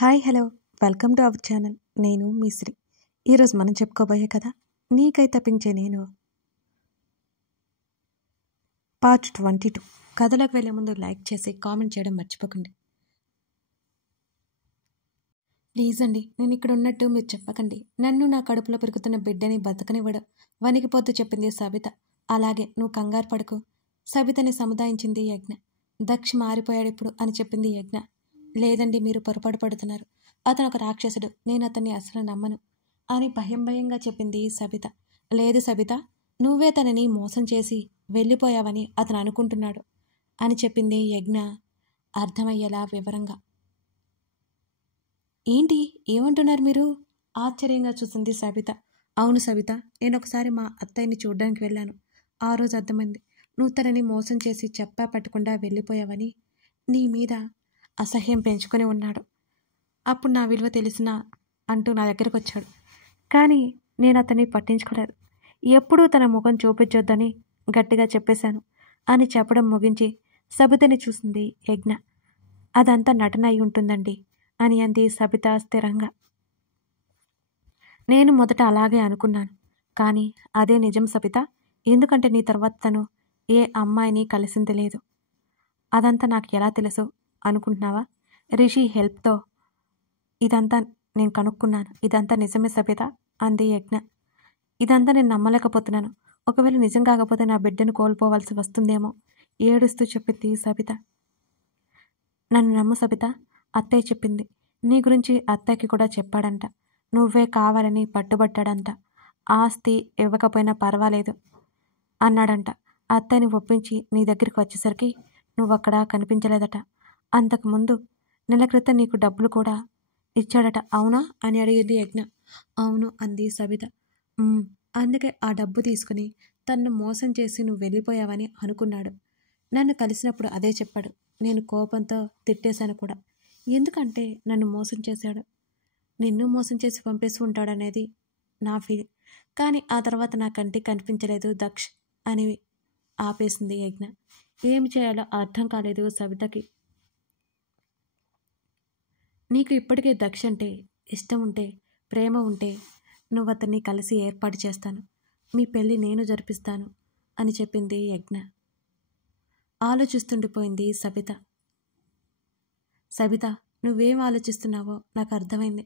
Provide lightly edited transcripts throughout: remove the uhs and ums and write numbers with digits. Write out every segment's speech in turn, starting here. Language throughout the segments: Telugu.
Hi hello welcome to our channel. నేను మీ శ్రీ. ఈరోజు మనం చెప్పుకోబోయే కథ నీకై తప్పించే నేను పార్ట్ 22. కథలోకి వెళ్ళే ముందు లైక్ చేసి కామెంట్ చేయడం మర్చిపోకండి ప్లీజ్ అండి. నేను ఇక్కడ ఉన్నట్టు మీరు చెప్పకండి. నన్ను నా కడుపులో పెరుగుతున్న బిడ్డని బతకనివ్వడం వణికిపోతూ చెప్పింది సబిత. అలాగే నువ్వు కంగారు పడకు, సబితని సముదాయించింది యజ్ఞ. దక్ష్ మారిపోయాడు ఇప్పుడు అని చెప్పింది యజ్ఞ. లేదండి, మీరు పొరపాటు పడుతున్నారు. అతను ఒక రాక్షసుడు, నేను అతన్ని అసలు నమ్మను అని భయంగా చెప్పింది సబిత. లేదు సబిత, నువ్వే తనని మోసం చేసి వెళ్ళిపోయావని అతను అనుకుంటున్నాడు అని చెప్పింది యజ్ఞ అర్థమయ్యేలా వివరంగా. ఏంటి, ఏమంటున్నారు మీరు? ఆశ్చర్యంగా చూసింది సబిత. అవును సబిత, నేను ఒకసారి మా అత్తయ్యని చూడ్డానికి వెళ్ళాను. ఆ రోజు అర్థమైంది, నువ్వు తనని మోసం చేసి చెప్పా పట్టకుండా వెళ్ళిపోయావని. నీ మీద అసహ్యం పెంచుకొని ఉన్నాడు. అప్పుడు నా విలువ తెలిసినా అంటూ నా దగ్గరకు వచ్చాడు. కానీ నేను అతన్ని పట్టించుకోలేదు. ఎప్పుడూ తన ముఖం చూపించొద్దని గట్టిగా చెప్పేశాను అని చెప్పడం ముగించి సబితని చూసింది యజ్ఞ. అదంతా నటన అయి ఉంటుందండి అని అంది సబిత స్థిరంగా. నేను మొదట అలాగే అనుకున్నాను, కానీ అదే నిజం సబిత. ఎందుకంటే నీ తర్వాత తను ఏ అమ్మాయిని కలిసింది లేదు. అదంతా నాకు ఎలా తెలుసు అనుకుంటున్నావా? రిషి హెల్ప్తో ఇదంతా నేను కనుక్కున్నాను. ఇదంతా నిజమే సబిత అంది యజ్ఞ. ఇదంతా నేను నమ్మలేకపోతున్నాను. ఒకవేళ నిజం కాకపోతే నా బిడ్డను కోల్పోవలసి వస్తుందేమో ఏడుస్తూ చెప్పింది సబిత. నన్ను నమ్ము సబిత, అత్తయ్య చెప్పింది. నీ గురించి అత్తయ్యకి కూడా చెప్పాడంట. నువ్వే కావాలని పట్టుబట్టాడంట. ఆస్తి ఇవ్వకపోయినా పర్వాలేదు అన్నాడంట. అత్తయ్యని ఒప్పించి నీ దగ్గరికి వచ్చేసరికి నువ్వక్కడ కనిపించలేదట. అంతకుముందు నెల క్రితం నీకు డబ్బులు కూడా ఇచ్చాడట, అవునా అని అడిగింది యజ్ఞ. అవును అంది సబిత. అందుకే ఆ డబ్బు తీసుకుని తన్ను మోసం చేసి నువ్వు వెళ్ళిపోయావని అనుకున్నాడు. నన్ను కలిసినప్పుడు అదే చెప్పాడు. నేను కోపంతో తిట్టేశాను కూడా. ఎందుకంటే నన్ను మోసం చేశాడు. నిన్ను మోసం చేసి పంపేసి ఉంటాడనేది నా ఫీల్. కానీ ఆ తర్వాత నా కంటికి కనిపించలేదు దక్ష్ అని ఆపేసింది యజ్ఞ. ఏమి చేయాలో అర్థం కాలేదు సబితకి. నీకు ఇప్పటికే దక్ష అంటే ఇష్టం ఉంటే, ప్రేమ ఉంటే నువ్వు అతన్ని కలిసి ఏర్పాటు చేస్తాను. మీ పెళ్ళి నేను జరిపిస్తాను అని చెప్పింది యజ్ఞ. ఆలోచిస్తుండిపోయింది సబిత. సబిత, నువ్వేం ఆలోచిస్తున్నావో నాకు అర్థమైంది.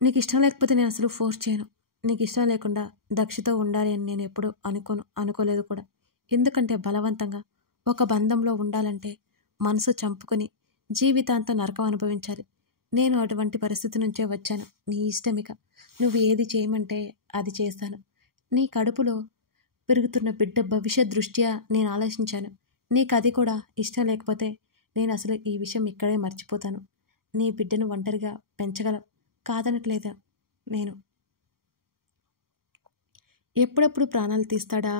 నీకు ఇష్టం లేకపోతే నేను అసలు ఫోర్స్ చేయను. నీకు ఇష్టం లేకుండా దక్షతో ఉండాలి అని నేను ఎప్పుడూ అనుకోలేదు కూడా. ఎందుకంటే బలవంతంగా ఒక బంధంలో ఉండాలంటే మనసు చంపుకొని జీవితాంతం నరకం అనుభవించాలి. నేను అటువంటి పరిస్థితి నుంచే వచ్చాను. నీ ఇష్టమిక. నువ్వు ఏది చేయమంటే అది చేస్తాను. నీ కడుపులో పెరుగుతున్న బిడ్డ భవిష్యత్ దృష్ట్యా నేను ఆలోచించాను. నీకు అది కూడా ఇష్టం లేకపోతే నేను అసలు ఈ విషయం ఇక్కడే మర్చిపోతాను. నీ బిడ్డను ఒంటరిగా పెంచగలవు, కాదనట్లేదా నేను. ఎప్పుడెప్పుడు ప్రాణాలు తీస్తాడా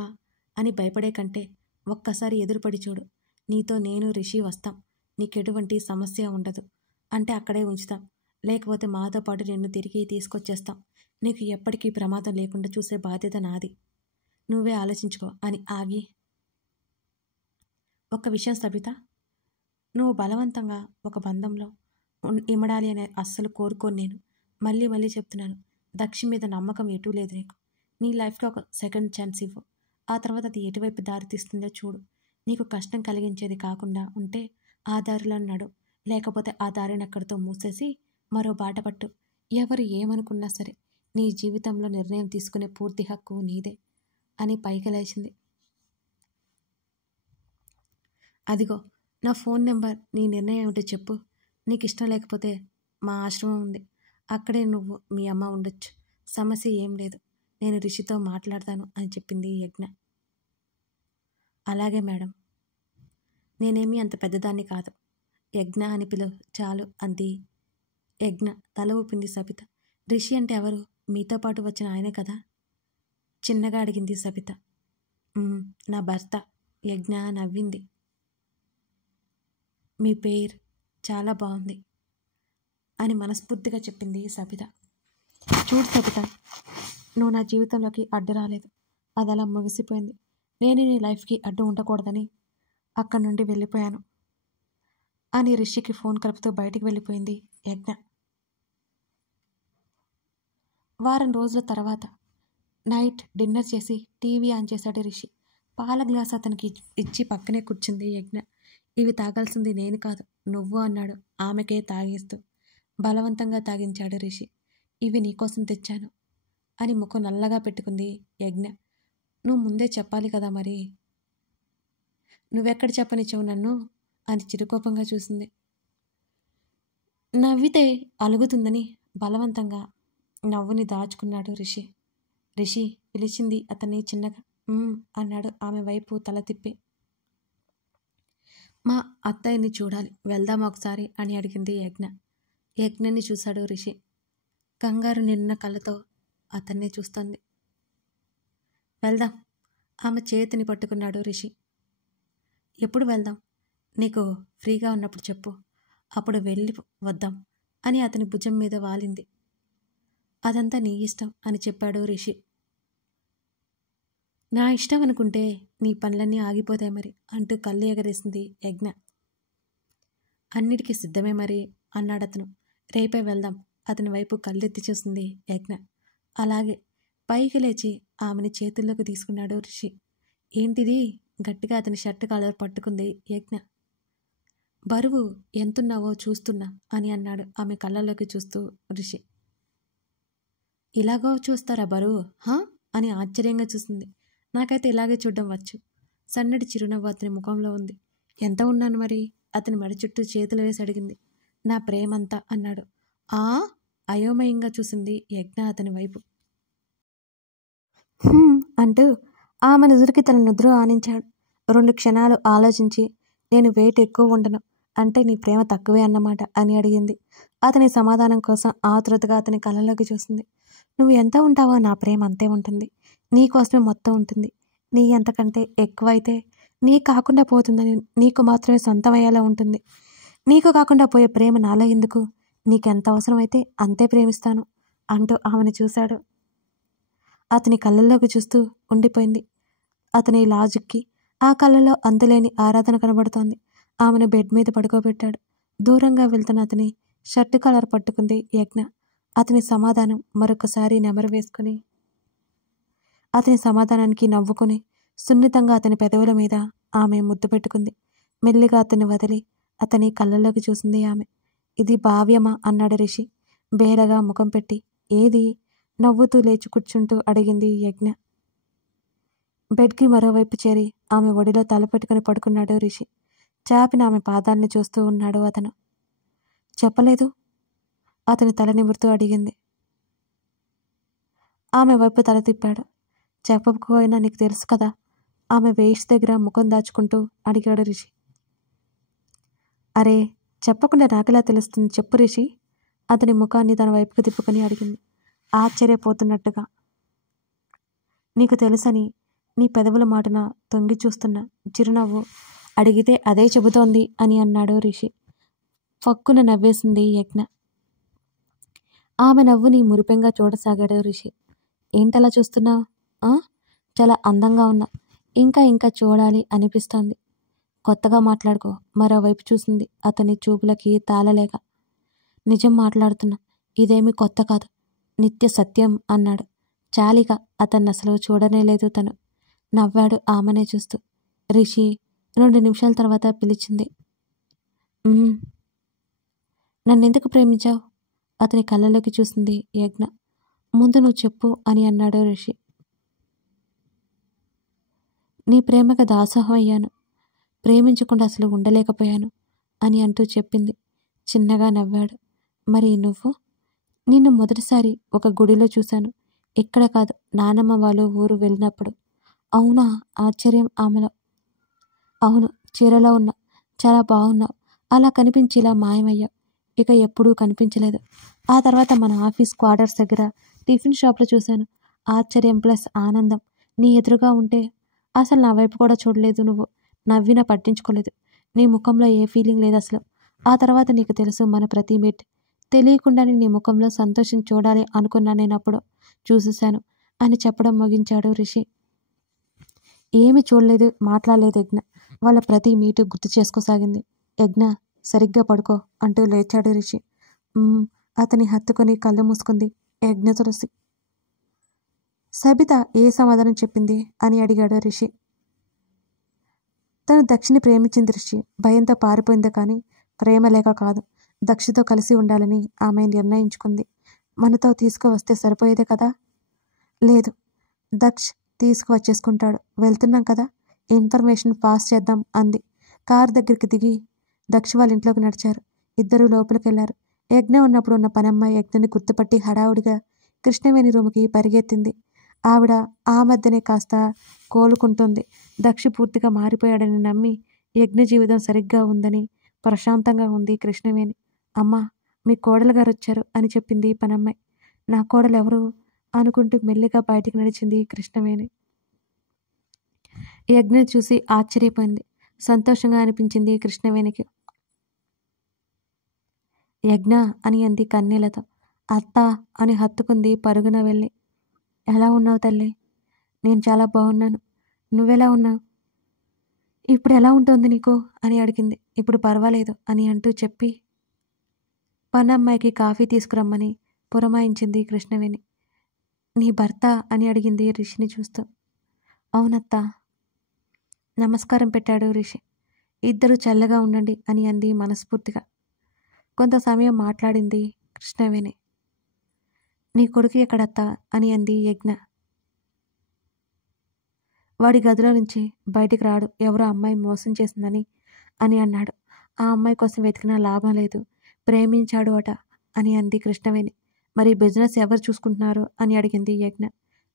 అని భయపడే కంటే ఒక్కసారి ఎదురుపడి చూడు. నీతో నేను రిషి వస్తాం. నీకెటువంటి సమస్య ఉండదు. అంటే అక్కడే ఉంచుతాం. లేకపోతే మాతో పాటు నిన్ను తిరిగి తీసుకొచ్చేస్తాం. నీకు ఎప్పటికీ ప్రమాదం లేకుండా చూసే బాధ్యత నాది. నువ్వే ఆలోచించుకో అని ఆగి, ఒక విషయం సబిత, నువ్వు బలవంతంగా ఒక బంధంలో ఇమడాలి అని అస్సలు కోరుకోను నేను. మళ్ళీ చెప్తున్నాను, దక్షి మీద నమ్మకం ఎటూ లేదు నీకు. నీ లైఫ్లో ఒక సెకండ్ ఛాన్స్ ఇవ్వు. ఆ తర్వాత అది ఎటువైపు దారి తీస్తుందో చూడు. నీకు కష్టం కలిగించేది కాకుండా ఉంటే ఆ దారిలో నడు. లేకపోతే ఆ దారిని అక్కడితో మూసేసి మరో బాట పట్టు. ఎవరు ఏమనుకున్నా సరే నీ జీవితంలో నిర్ణయం తీసుకునే పూర్తి హక్కు నీదే అని పైకి లేచింది. అదిగో నా ఫోన్ నెంబర్. నీ నిర్ణయం ఏమిటో చెప్పు. నీకు ఇష్టం లేకపోతే మా ఆశ్రమం ఉంది, అక్కడే నువ్వు మీ అమ్మ ఉండొచ్చు. సమస్య ఏం లేదు. నేను రిషితో మాట్లాడతాను అని చెప్పింది యజ్ఞ. అలాగే మేడం, నేనేమీ అంత పెద్దదాన్ని కాదు. యజ్ఞ అని పిలువు చాలు అంది యజ్ఞ. తల ఊపింది సబిత. రిషి అంటే ఎవరు? మీతో పాటు వచ్చిన ఆయనే కదా? చిన్నగా అడిగింది సబిత. నా భర్త. యజ్ఞ నవ్వింది. మీ పేరు చాలా బాగుంది అని మనస్ఫూర్తిగా చెప్పింది సబిత. చూడు సబిత, నువ్వు నా జీవితంలోకి అడ్డు రాలేదు. అది అలా ముగిసిపోయింది. నేను నీ లైఫ్కి అడ్డు ఉండకూడదని అక్కడి నుండి వెళ్ళిపోయాను. అని రిషికి ఫోన్ కలుపుతూ బయటికి వెళ్ళిపోయింది యజ్ఞ. వారం రోజుల తర్వాత నైట్ డిన్నర్ చేసి టీవీ ఆన్ చేశాడు రిషి. పాల గ్లాస్ అతనికి ఇచ్చి పక్కనే కూర్చుంది యజ్ఞ. ఇవి తాగాల్సింది నేను కాదు, నువ్వు అన్నాడు ఆమెకే తాగేస్తూ. బలవంతంగా తాగించాడు రిషి. ఇవి నీకోసం తెచ్చాను అని ముఖం నల్లగా పెట్టుకుంది యజ్ఞ. నువ్వు ముందే చెప్పాలి కదా మరి. నువ్వెక్కడ చెప్పనిచ్చావు నన్ను అని చిరుకోపంగా చూసింది. నవ్వితే అలుగుతుందని బలవంతంగా నవ్వుని దాచుకున్నాడు రిషి. రిషి పిలిచింది అతన్ని చిన్నగా. అన్నాడు ఆమె వైపు తల తిప్పి. మా అత్తయ్యని చూడాలి, వెళ్దామా ఒకసారి అని అడిగింది యజ్ఞ. యజ్ఞని చూశాడు రిషి. కంగారు నిన్న కళ్ళతో అతన్నే చూస్తోంది. వెళ్దాం. ఆమె చేతిని పట్టుకున్నాడు రిషి. ఎప్పుడు వెళ్దాం? నీకు ఫ్రీగా ఉన్నప్పుడు చెప్పు, అప్పుడు వెళ్ళి వద్దాం అని అతని భుజం మీద వాలింది. అదంతా నీ ఇష్టం అని చెప్పాడు రిషి. నా ఇష్టం అనుకుంటే నీ పనులన్నీ ఆగిపోతాయి మరి అంటూ కళ్ళు ఎగరేసింది యజ్ఞ. అన్నిటికీ సిద్ధమే మరి అన్నాడతను. రేపే వెళ్దాం. అతని వైపు కళ్ళెత్తి చూసింది యజ్ఞ. అలాగే. పైకి లేచి ఆమెని చేతుల్లోకి తీసుకున్నాడు రిషి. ఏంటిది? గట్టిగా అతని షర్ట్ కాలర్ పట్టుకుంది యజ్ఞ. బరువు ఎంతున్నావో చూస్తున్నా అని అన్నాడు ఆమె కళ్ళల్లోకి చూస్తూ రిషి. ఇలాగో చూస్తారా బరువు అని ఆశ్చర్యంగా చూసింది. నాకైతే ఇలాగే చూడడం వచ్చు. సన్నటి చిరునవ్వు అతని ముఖంలో ఉంది. ఎంత ఉన్నాను మరి? అతని మెడ చుట్టూ చేతులు వేసి అడిగింది. నా ప్రేమంతా అన్నాడు. అయోమయంగా చూసింది యజ్ఞ అతని వైపు. అంటూ ఆమె నుదురికి తన నుదురు ఆనించాడు. 2 క్షణాలు ఆలోచించి, నేను వెయిట్ ఎక్కువ ఉండను అంటే నీ ప్రేమ తక్కువే అన్నమాట అని అడిగింది. అతని సమాధానం కోసం ఆతృతగా అతని కళ్ళలోకి చూసింది. నువ్వు ఎంత ఉంటావో నా ప్రేమ అంతే ఉంటుంది. నీకోసమే మొత్తం ఉంటుంది. నీ ఎంతకంటే ఎక్కువైతే నీ కాకుండా పోతుందని నీకు మాత్రమే సొంతమయ్యేలా ఉంటుంది. నీకు కాకుండా పోయే ప్రేమ నాలో ఎందుకు? నీకెంత అవసరమైతే అంతే ప్రేమిస్తాను అంటూ ఆమెను చూశాడు. అతని కళ్ళల్లోకి చూస్తూ ఉండిపోయింది. అతని లాజిక్కి ఆ కళ్ళలో అంతులేని ఆరాధన కనబడుతోంది. ఆమెను బెడ్ మీద పడుకోబెట్టాడు. దూరంగా వెళ్తున్న అతని షర్టు కాలర్ పట్టుకుంది యజ్ఞ. అతని సమాధానం మరొకసారి నెమరు వేసుకుని అతని సమాధానానికి నవ్వుకుని సున్నితంగా అతని పెదవుల మీద ఆమె ముద్దు పెట్టుకుంది. మెల్లిగా అతన్ని వదిలి అతని కళ్ళల్లోకి చూసింది ఆమె. ఇది భావ్యమా అన్నాడు రిషి బేరగా ముఖం పెట్టి. ఏది? నవ్వుతూ లేచి కూర్చుంటూ అడిగింది యజ్ఞ. బెడ్కి మరోవైపు చేరి ఆమె ఒడిలో తల పెట్టుకుని పడుకున్నాడు రిషి. చాపిన ఆమె పాదాలను చూస్తూ ఉన్నాడు అతను. చెప్పలేదు? అతని తల నిమురుతూ అడిగింది. ఆమె వైపు తల తిప్పాడు. చెప్పకపోయినా నీకు తెలుసు కదా. ఆమె వేస్ట్ దగ్గర ముఖం దాచుకుంటూ అడిగాడు రిషి. అరే చెప్పకుండా నాకెలా తెలుస్తుంది చెప్పు రిషి. అతని ముఖాన్ని తన వైపుకు తిప్పుకొని అడిగింది ఆశ్చర్యపోతున్నట్టుగా. నీకు తెలుసని నీ పెదవుల మాటన తొంగి చూస్తున్న చిరునవ్వు అడిగితే అదే చెబుతోంది అని అన్నాడు రిషి. ఫక్కున నవ్వేసింది యజ్ఞ. ఆమె నవ్వుని మురిపెంగా చూడసాగాడు రిషి. ఏంటలా చూస్తున్నావు? చాలా అందంగా ఉన్నా. ఇంకా ఇంకా చూడాలి అనిపిస్తోంది. కొత్తగా మాట్లాడుకో. మరోవైపు చూసింది అతని చూపులకి తాళలేక. నిజం మాట్లాడుతున్నా. ఇదేమీ కొత్త కాదు, నిత్య సత్యం అన్నాడు. చాలిక అతన్ని అసలు చూడనేలేదు తను. నవ్వాడు ఆమెనే చూస్తూ. రిషి 2 నిమిషాల తర్వాత పిలిచింది. నన్నెందుకు ప్రేమించావు? అతని కళ్ళలోకి చూసింది యజ్ఞ. ముందు నువ్వు చెప్పు అని అన్నాడు రిషి. నీ ప్రేమకు దాసోహం అయ్యాను. ప్రేమించకుండా అసలు ఉండలేకపోయాను అని అంటూ చెప్పింది. చిన్నగా నవ్వాడు. మరి నువ్వు? నిన్ను మొదటిసారి ఒక గుడిలో చూశాను. ఇక్కడ కాదు, నానమ్మ వాళ్ళు ఊరు వెళ్ళినప్పుడు. అవునా? ఆశ్చర్యం ఆమెలో. అవును, చీరలో ఉన్నా. చాలా బాగున్నావు. అలా కనిపించి ఇలా మాయమయ్యావు. ఇక ఎప్పుడూ కనిపించలేదు. ఆ తర్వాత మన ఆఫీస్ క్వార్టర్స్ దగ్గర టిఫిన్ షాప్లో చూశాను. ఆశ్చర్యం ప్లస్ ఆనందం. నీ ఎదురుగా ఉంటే అసలు నా వైపు కూడా చూడలేదు నువ్వు. నవ్వినా పట్టించుకోలేదు. నీ ముఖంలో ఏ ఫీలింగ్ లేదు అసలు. ఆ తర్వాత నీకు తెలుసు మన ప్రతి మీట్ తెలియకుండానే నీ ముఖంలో సంతోషం చూడాలి అనుకున్నా నేనప్పుడు. చూసేశాను అని చెప్పడం ముగించాడు రిషి. ఏమీ చూడలేదు, మాట్లాడలేదు యజ్ఞ. వాళ్ళ ప్రతి మీటు గుర్తు చేసుకోసాగింది. యజ్ఞ సరిగ్గా పడుకో అంటూ లేచాడు రిషి. అతని హత్తుకొని కళ్ళు మూసుకుంది యజ్ఞ తులసి. సబిత ఏ సమాధానం చెప్పింది అని అడిగాడు రిషి. తను దక్షిని ప్రేమించింది రిషి. భయంతో పారిపోయింది, కానీ ప్రేమ లేక కాదు, దక్షితో కలిసి ఉండాలని ఆమె నిర్ణయించుకుంది. మనతో తీసుకువస్తే సరిపోయేదే కదా. లేదు, దక్ష్ తీసుకువచ్చేసుకుంటాడు. వెళ్తున్నాం కదా, ఇన్ఫర్మేషన్ పాస్ చేద్దాం అంది. కారు దగ్గరికి దిగి దక్ష వాళ్ళ ఇంట్లోకి నడిచారు. ఇద్దరూ లోపలికి వెళ్ళారు. యజ్ఞ ఉన్నప్పుడు ఉన్న పనమ్మాయి యజ్ఞని గుర్తుపట్టి హడావుడిగా కృష్ణవేణి రూముకి పరిగెత్తింది. ఆవిడ ఆ మధ్యనే కాస్త కోలుకుంటుంది. దక్షి పూర్తిగా మారిపోయాడని నమ్మి యజ్ఞ జీవితం సరిగ్గా ఉందని ప్రశాంతంగా ఉంది కృష్ణవేణి. అమ్మా, మీ కోడలు గారు వచ్చారు అని చెప్పింది పనమ్మాయి. నా కోడలు ఎవరు అనుకుంటూ మెల్లిగా బయటికి నడిచింది కృష్ణవేణి. యజ్ఞ చూసి ఆశ్చర్యపోయింది. సంతోషంగా అనిపించింది కృష్ణవేణికి. యజ్ఞ అని అంది కన్నీళ్లతో. అత్త అని హత్తుకుంది పరుగున వెళ్ళి. ఎలా ఉన్నావు తల్లి? నేను చాలా బాగున్నాను. నువ్వెలా ఉన్నావు? ఇప్పుడు ఎలా ఉంటుంది నీకు అని అడిగింది. ఇప్పుడు పర్వాలేదు అని అంటూ చెప్పి పనమ్మాయికి కాఫీ తీసుకురమ్మని పురమాయించింది కృష్ణవేణి. నీ భర్త అని అడిగింది రిషిని చూస్తూ. అవునత్తా. నమస్కారం పెట్టాడు రిషి. ఇద్దరు చల్లగా ఉండండి అని అంది మనస్ఫూర్తిగా. కొంత సమయం మాట్లాడింది కృష్ణవేణి. నీ కొడుకు ఎక్కడత్తా అని అంది యజ్ఞ. వాడి గదిలో నుంచి బయటికి రాడు, ఎవరో అమ్మాయి మోసం చేసిందని అని అన్నాడు. ఆ అమ్మాయి కోసం వెతికినా లాభం లేదు, ప్రేమించాడు అట అని అంది కృష్ణవేణి. మరి బిజినెస్ ఎవరు చూసుకుంటున్నారు అని అడిగింది యజ్ఞ.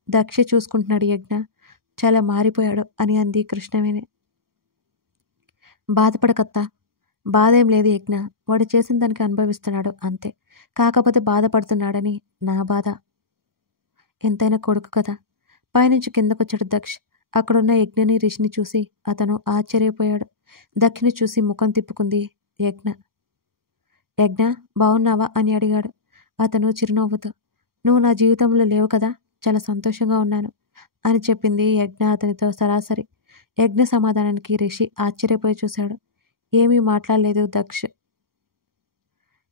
దక్ష చూసుకుంటున్నాడు యజ్ఞ, చాలా మారిపోయాడు అని అంది కృష్ణవేణి. బాధపడకత్తా. బాధ ఏం లేదు యజ్ఞ, వాడు చేసిన దానికి అనుభవిస్తున్నాడు అంతే. కాకపోతే బాధపడుతున్నాడని నా బాధ. ఎంతైనా కొడుకు కదా. పైనుంచి కిందకొచ్చాడు దక్ష్. అక్కడున్న యజ్ఞని రిషిని చూసి అతను ఆశ్చర్యపోయాడు. దక్షిని చూసి ముఖం తిప్పుకుంది యజ్ఞ. యజ్ఞ, బాగున్నావా అని అడిగాడు అతను చిరునవ్వుతో. నువ్వు నా జీవితంలో లేవు కదా, చాలా సంతోషంగా ఉన్నాను అని చెప్పింది యజ్ఞ అతనితో సరాసరి. యజ్ఞ సమాధానానికి రిషి ఆశ్చర్యపోయి చూశాడు. ఏమీ మాట్లాడలేదు దక్ష్.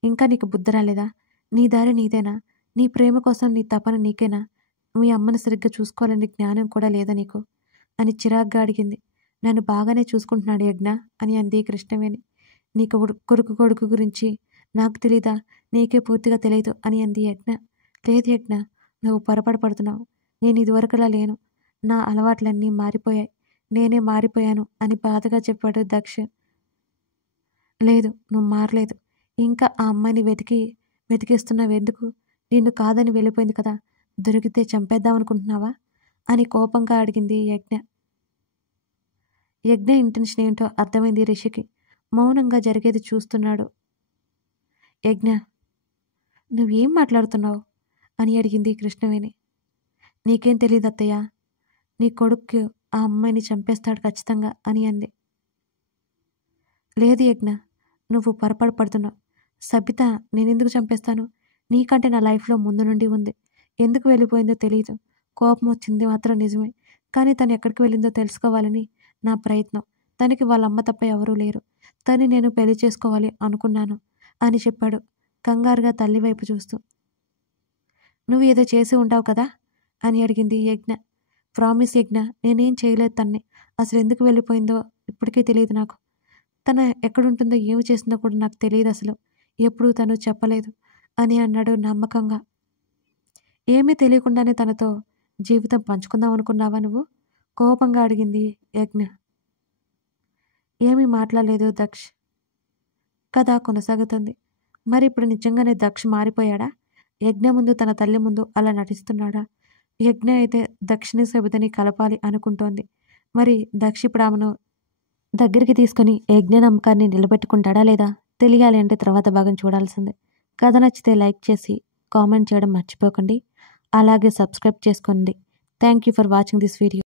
ఇంకా నీకు బుద్ధి రాలేదా? నీ దారి నీదేనా? నీ ప్రేమ కోసం నీ తపన నీకేనా? మీ అమ్మని సరిగ్గా చూసుకోవాలని జ్ఞానం కూడా లేదా నీకు అని చిరాగ్గా అడిగింది. నన్ను బాగానే చూసుకుంటున్నాడు యజ్ఞ అని అంది కృష్ణవేణి. నీకు కొడుకు గురించి నాకు తెలీదా? నీకే పూర్తిగా తెలియదు అని అంది యజ్ఞ. లేదు యజ్ఞ, నువ్వు పొరపాటుపడుతున్నావు. నేను ఇదివరకులా లేను. నా అలవాట్లన్నీ మారిపోయాయి. నేనే మారిపోయాను అని బాధగా చెప్పాడు దక్ష్. లేదు, నువ్వు మారలేదు. ఇంకా ఆ అమ్మాయిని వెతికిస్తున్నావెందుకు? నిన్ను కాదని వెళ్ళిపోయింది కదా, దొరికితే చంపేద్దామనుకుంటున్నావా అని కోపంగా అడిగింది యజ్ఞ. యజ్ఞ ఇంటెన్షన్ ఏంటో అర్థమైంది రిషికి. మౌనంగా జరిగేది చూస్తున్నాడు. యజ్ఞ, నువ్వేం మాట్లాడుతున్నావు అని అడిగింది కృష్ణవేణి. నీకేం తెలియదు అత్తయ్య, నీ కొడుకు ఆ అమ్మాయిని చంపేస్తాడు ఖచ్చితంగా అని అంది. లేదు యజ్ఞ, నువ్వు పొరపాటు పడుతున్నావు. సబిత నేనెందుకు చంపేస్తాను? నీకంటే నా లైఫ్లో ముందు నుండి ఉంది. ఎందుకు వెళ్ళిపోయిందో తెలియదు. కోపం వచ్చింది మాత్రం నిజమే, కానీ తను ఎక్కడికి వెళ్ళిందో తెలుసుకోవాలని నా ప్రయత్నం. తనకి వాళ్ళ అమ్మ తప్ప ఎవరూ లేరు. తను నేను పెళ్లి చేసుకోవాలి అనుకున్నాను అని చెప్పాడు కంగారుగా తల్లి వైపు చూస్తూ. నువ్వు ఏదో చేసి ఉంటావు కదా అని అడిగింది యజ్ఞ. ప్రామిస్ యజ్ఞ, నేనేం చేయలేదు తన్ని. అసలు ఎందుకు వెళ్ళిపోయిందో ఇప్పటికీ తెలియదు నాకు. తన ఎక్కడుంటుందో ఏమి చేసిందో కూడా నాకు తెలియదు అసలు. ఎప్పుడూ తను చెప్పలేదు అని అన్నాడు నమ్మకంగా. ఏమీ తెలియకుండానే తనతో జీవితం పంచుకుందాం అనుకున్నావా నువ్వు? కోపంగా అడిగింది యజ్ఞ. ఏమీ మాట్లాడలేదు దక్ష్. కథ కొనసాగుతుంది. మరి ఇప్పుడు నిజంగానే దక్ష్ మారిపోయాడా? యజ్ఞ ముందు తన తల్లి ముందు అలా నటిస్తున్నాడా? యజ్ఞ అయితే దక్షిని సబితని కలపాలి అనుకుంటోంది. మరి దక్ష్ ఇప్పుడు ఆమెను దగ్గరికి తీసుకుని యజ్ఞ నమ్మకాన్ని నిలబెట్టుకుంటాడా లేదా తెలియాలి అంటే తర్వాత భాగం చూడాల్సిందే. కథ నచ్చితే లైక్ చేసి కామెంట్ చేయడం మర్చిపోకండి. అలాగే సబ్స్క్రైబ్ చేసుకోండి. Thank you for watching this video.